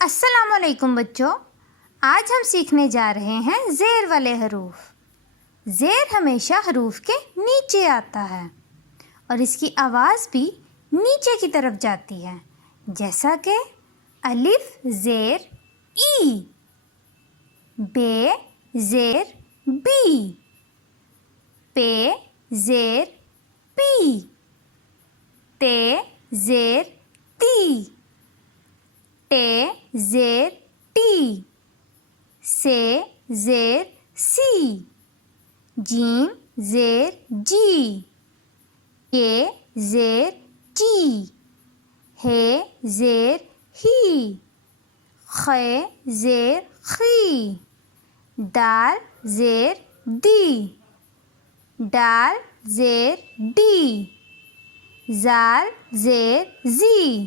السلام علیکم بچوں، آج ہم سیکھنے جا رہے ہیں زیر والے حروف۔ زیر ہمیشہ حروف کے نیچے آتا ہے اور اس کی آواز بھی نیچے کی طرف جاتی ہے، جیسا کہ الف زیر ای، بے زیر بی، پے زیر پی، تے زیر تی، ٹے زیر ٹی، سے زیر سی، جیم زیر جی، کے زیر چی، ہے زیر ہی، خے زیر خی، دال زیر دی، ڈال زیر ڈی، زال زیر زی،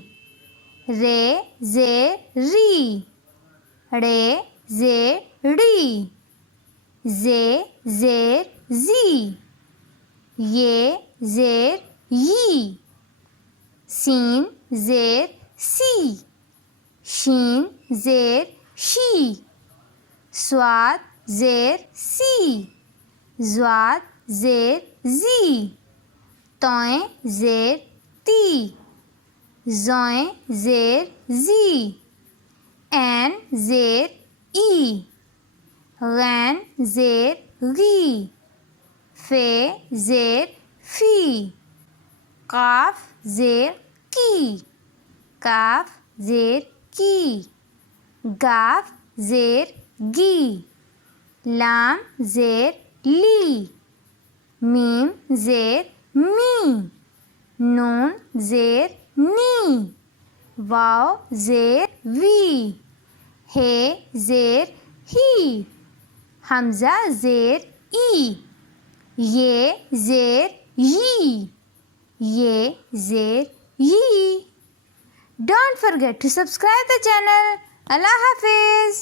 رے زیر ری، ڑے زیر ڑی، زے زیر زی، یہ زیر یی، سین زیر سی، شین زیر شی، صاد زیر سی، ضاد زیر زی، توئیں زیر تی، زوئیں زیر زی، عین زیر ای، غین زیر غی، فے زیر فی، قاف زیر کی، کاف زیر کی، گاف زیر گی، لام زیر لی، میم زیر می، نون زیر نی، واو زیر وی، ہے زیر ہی، حمزہ زیر ای، یہ زیر یی، یہ زیر یی۔ Don't forget to subscribe the channel. Allah Hafiz.